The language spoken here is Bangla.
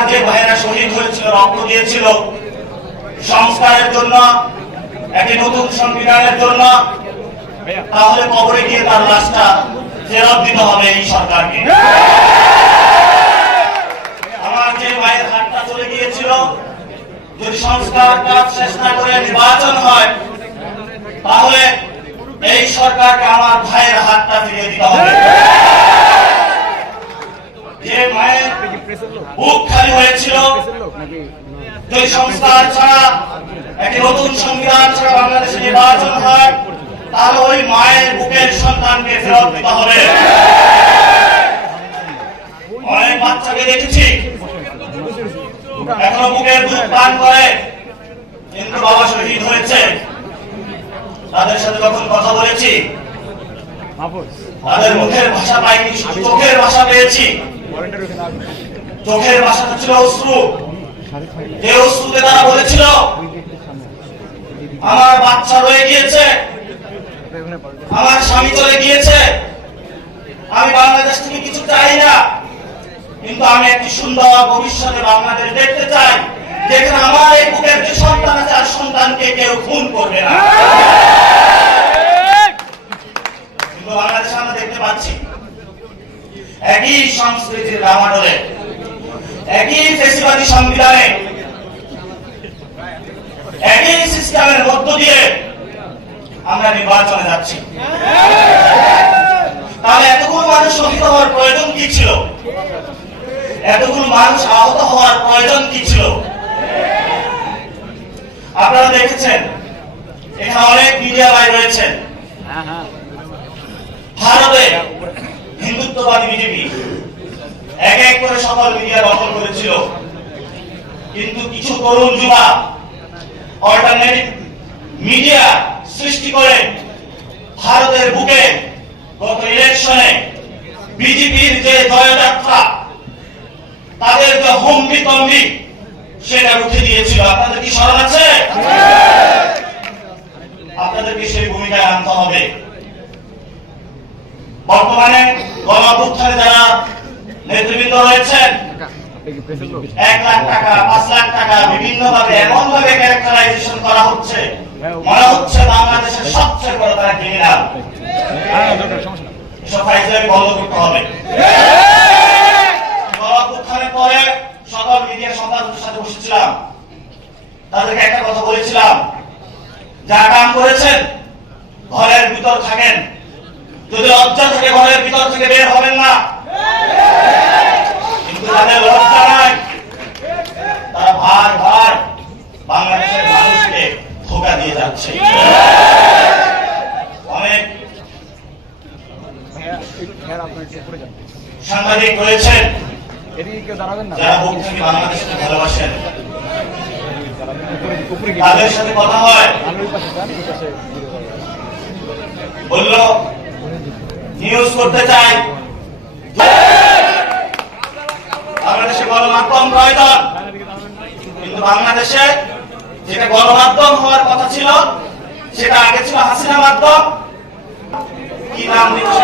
আমার যে ভাইয়েরা শহীদ হয়েছিল, রক্ত দিয়েছিল সংস্কারের জন্য, একটি নতুন সংবিধানের জন্য, তাহলে কবরে গিয়ে তার লাশটা ফেরত দিতে হবে এই সরকারকে। আমার যে ভাইয়ের হাতটা চলে গিয়েছিল, যদি সংস্কার কাজ শেষ না করে নির্বাচন হয়, তাহলে এই সরকারকে আমার ভাইয়ের হাতটা ফিরিয়ে দিতে হবে। যে মায়ের বুক খালি হয়েছিল, যদি সংস্কার ছাড়া, একটি নতুন সংবিধান ছাড়া বাংলাদেশে নির্বাচন হয়, তাহলে ওই মায়ের বুকের সন্তানকে ফেরত দিতে হবে। অনেক বাচ্চাকে দেখেছি এখনো বুকের দুধ পান করে, কিন্তু বাবা শহীদ হয়েছে। তাদের সাথে যখন কথা বলেছি, তাদের মুখের ভাষা পাইনি, শুধু চোখের ভাষা পেয়েছি। চোখের ভাষাটা ছিল অশ্রু। যে অশ্রুতে তারা বলেছিল, আমার বাচ্চা রয়ে গিয়েছে, আমার স্বামী চলে গিয়েছে, আমি বাংলাদেশ থেকে কিছু চাই না, কিন্তু আমি একটি সুন্দর ভবিষ্যতে বাংলাদেশ দেখতে চাই, যেখানে আমার এই বুকের যে সন্তান আছে, আর সন্তানকে কেউ খুন করবে না। কিন্তু বাংলাদেশে আমরা দেখতে পাচ্ছি একই সংস্কৃতির রামাডলে, একই ফেসিবাদী সংবিধানে, একই সিস্টেমের মধ্য দিয়ে আমরা নির্বাচনে যাচ্ছি। তাহলে এতগুলো মানুষ শহীদ হওয়ার প্রয়োজন কি ছিল? এতগুলো মানুষ আহত হওয়ার প্রয়োজন কি ছিল? আপনারা দেখেছেন এখানে অনেক মিডিয়া ভাই রয়েছেন। ভারতে হিন্দুত্ববাদী বিজেপি এক এক করে সকল মিডিয়া দখল করেছিল, কিন্তু কিছু তরুণ যুবা অল্টারনেটিভ মিডিয়া সৃষ্টি করে ভারতের বুকে গত ইলেকশনে বিজেপির যে জয়যাত্রা, তাদের যে হম্বি তম্বি, সেটা উঠে দিয়েছিল। আপনাদের কি স্মরণ আছে? আপনাদেরকে সেই ভূমিকায় আনতে হবে। বর্তমানে গণঅভ্যুত্থানে যারা নেতৃবৃন্দ রয়েছেন, 1 লাখ টাকা, 5 লাখ টাকা বিভিন্ন ভাবে এমন ভাবে ক্যারেক্টারাইজেশন করা হচ্ছে, মনে হচ্ছে বাংলাদেশের সবচেয়ে বড় তারা ক্রিমিনাল। এসব ফাইজলামি বন্ধ করতে হবে। গণঅভ্যুত্থানের পরে সকল মিডিয়া সংবাদদাতাদের সাথে বসেছিলাম, তাদেরকে একটা কথা বলেছিলাম, যা কাম করেছেন ঘরের ভিতর থাকেন, যদি লজ্জা থেকে ঘরের ভিতর থেকে বের হবেন না। কিন্তু তাদের লজ্জা নাই, তারা বারবার বাংলাদেশের মানুষকে ধোঁকা দিয়ে যাচ্ছে। অনেক সাংবাদিক রয়েছেন যারা বুক থেকে বাংলাদেশকে ভালোবাসেন, তাদের সাথে কথা হয়, বলল নিউজ করতে চাই, বাংলাদেশে গণমাধ্যম প্রয়োজন, কিন্তু বাংলাদেশে যেটা গণমাধ্যম হওয়ার কথা ছিল, সেটা আগে ছিল হাসিনা মাধ্যম। কি নাম দিচ্ছে